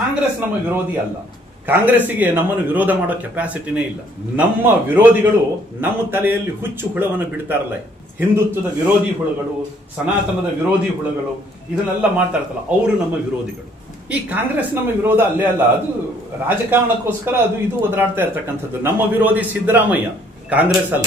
ಕಾಂಗ್ರೆಸ್ ನಮ್ಮ ವಿರೋಧಿ ಅಲ್ಲ ಕಾಂಗ್ರೆಸ್ಸಿಗೆ ನಮ್ಮನ್ನು ವಿರೋಧ ಮಾಡೋ ಕೆಪಾಸಿಟಿನೇ ಇಲ್ಲ ನಮ್ಮ ವಿರೋಧಿಗಳು ನಮ್ಮ ತಲೆಯಲ್ಲಿ ಹುಚ್ಚು ಹುಳವನ್ನು ಬಿಡ್ತಾರಲ್ಲ ಹಿಂದುತ್ವದ ವಿರೋಧಿ ಹುಳುಗಳು ಸನಾತನದ ವಿರೋಧಿ ಹುಳುಗಳು ಇದನ್ನೆಲ್ಲ ಇರ್ತಲ್ಲ ಅವರು ನಮ್ಮ ವಿರೋಧಿಗಳು ಈ ಕಾಂಗ್ರೆಸ್ ನಮ್ಮ ವಿರೋಧ ಅಲ್ಲೇ ಅಲ್ಲ ಅದು ರಾಜಕಾರಣಕ್ಕೋಸ್ಕರ ಅದು ಇದು ಒದರಾಡ್ತಾ ಇರ್ತಕ್ಕಂಥದ್ದು ನಮ್ಮ ವಿರೋಧಿ ಸಿದ್ದರಾಮಯ್ಯ ಕಾಂಗ್ರೆಸ್ ಅಲ್ಲ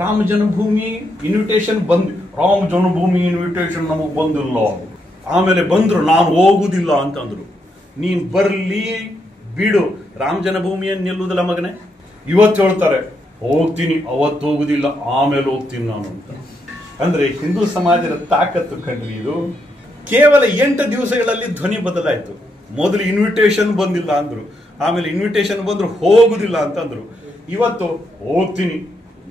ರಾಮ ಜನ್ಮಭೂಮಿ ಇನ್ವಿಟೇಷನ್ ಬಂದ್ ರಾಮ ಜನ್ಮಭೂಮಿ ಇನ್ವಿಟೇಷನ್ ನಮಗೆ ಬಂದಿಲ್ಲ ಆಮೇಲೆ ಬಂದ್ರು ನಾನು ಹೋಗುದಿಲ್ಲ ಅಂತಂದ್ರು ನೀನ್ ಬರ್ಲಿ ಬಿಡು ರಾಮ ಜನ್ಮಭೂಮಿಯನ್ನು ನಿಲ್ಲುವುದಿಲ್ಲ ಮಗನೇ ಇವತ್ತು ಹೇಳ್ತಾರೆ ಹೋಗ್ತೀನಿ ಅವತ್ತು ಹೋಗುದಿಲ್ಲ ಆಮೇಲೆ ಹೋಗ್ತೀನಿ ನಾನು ಅಂತ ಅಂದ್ರೆ ಹಿಂದೂ ಸಮಾಜದ ತಾಕತ್ತು ಕಂಡ್ರಿ ಇದು ಕೇವಲ ಎಂಟು ದಿವಸಗಳಲ್ಲಿ ಧ್ವನಿ ಬದಲಾಯಿತು ಮೊದಲು ಇನ್ವಿಟೇಷನ್ ಬಂದಿಲ್ಲ ಅಂದ್ರು ಆಮೇಲೆ ಇನ್ವಿಟೇಷನ್ ಬಂದ್ರು ಹೋಗುದಿಲ್ಲ ಅಂತಂದ್ರು ಇವತ್ತು ಹೋಗ್ತೀನಿ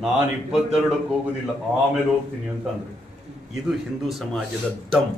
ನಾನು ಇಪ್ಪತ್ತೆರಡಕ್ಕೆ ಹೋಗುದಿಲ್ಲ ಆಮೇಲೆ ಹೋಗ್ತೀನಿ ಅಂತಂದ್ರು ಇದು ಹಿಂದೂ ಸಮಾಜದ ದಮ್